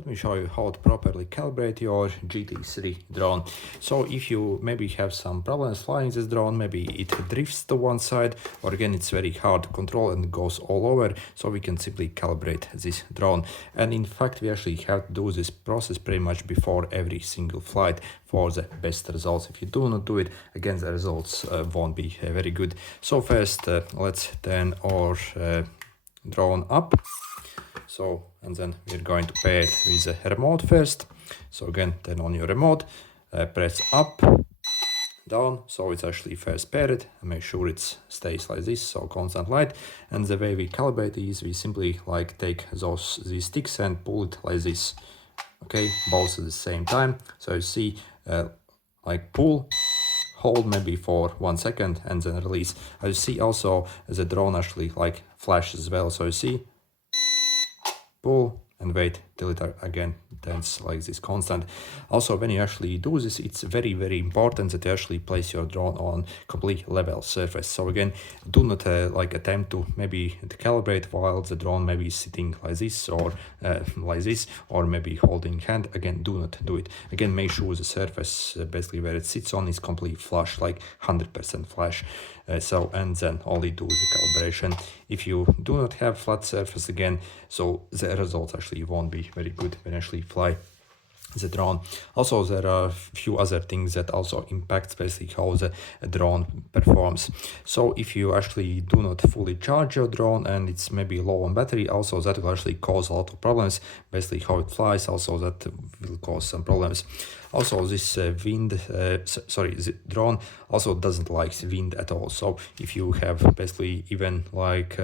Let me show you how to properly calibrate your GT3 drone. So if you maybe have some problems flying this drone, maybe it drifts to one side, or again it's very hard to control and goes all over, so we can simply calibrate this drone. And in fact we actually have to do this process pretty much before every single flight for the best results. If you do not do it, again the results won't be very good. So first let's turn our drone up. So, and then we're going to pair it with the remote first. So again, turn on your remote, press up, down, so it's actually first paired, and make sure it stays like this, so constant light. And the way we calibrate is we simply like take these sticks and pull it like this, okay, both at the same time. So you see, like pull, hold maybe for 1 second, and then release. As you see also, the drone actually like flashes as well, so you see, pull and wait till it again turns like this constant. Also, when you actually do this, it's very important that you actually place your drone on complete level surface. So again, do not like attempt to maybe calibrate while the drone maybe is sitting like this or maybe holding hand. Again, do not do it. Again, make sure the surface basically where it sits on is completely flush, like 100% flush. And then only do the calibration. If you do not have flat surface again, so the results actually won't be very good when you actually fly the drone. Also, there are a few other things that also impact basically how the drone performs. So if you actually do not fully charge your drone and it's maybe low on battery, also that will actually cause a lot of problems. Basically how it flies, also that will cause some problems. Also this the drone also doesn't like wind at all. So if you have basically even like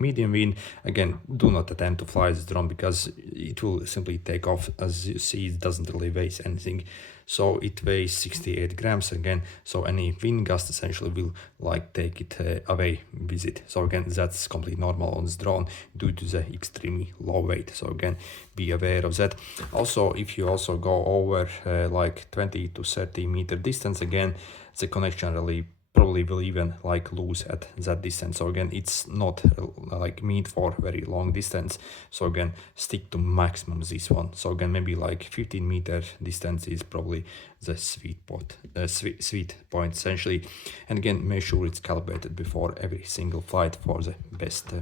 medium wind, again, do not attempt to fly this drone because it will simply take off. As you see, it doesn't really weigh anything. So it weighs 68 grams again, so any wind gust essentially will like take it away with it. So again, that's completely normal on this drone due to the extremely low weight. So again, be aware of that. Also, if you also go over like 20 to 30 meter distance, again, the connection really probably will even like lose at that distance. So again, it's not like meant for very long distance. So again, stick to maximum this one. So again, maybe like 15 meter distance is probably the sweet point essentially. And again, make sure it's calibrated before every single flight for the best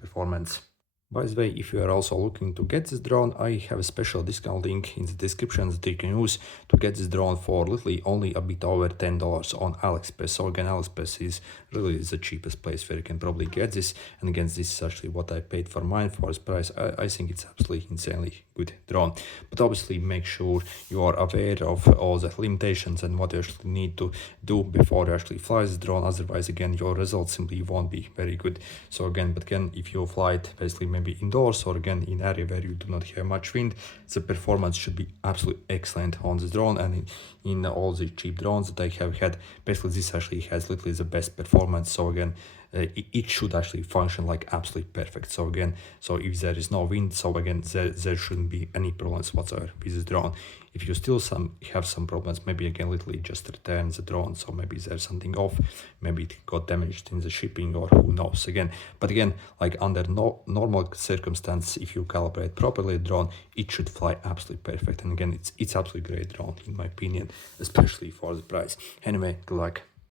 performance. By the way, if you are also looking to get this drone, I have a special discount link in the description that you can use to get this drone for literally only a bit over $10 on AliExpress. So again, AliExpress is really the cheapest place where you can probably get this. And again, this is actually what I paid for mine for this price. I think it's absolutely insanely good drone. But obviously make sure you are aware of all the limitations and what you actually need to do before you actually fly this drone. Otherwise, again, your results simply won't be very good. So again, if you fly it basically maybe indoors or again in area where you do not have much wind, the performance should be absolutely excellent on this drone. And in all the cheap drones that I have had, basically this actually has literally the best performance. So again, it should actually function like absolutely perfect. So again, so if there is no wind, so again there shouldn't be any problems whatsoever with this drone. If you still have some problems, maybe again literally just return the drone. So maybe there's something off, maybe it got damaged in the shipping or who knows again. But again, like under normal circumstance, if you calibrate properly the drone, it should fly absolutely perfect. And again, it's absolutely great drone in my opinion, especially for the price. Anyway, good luck.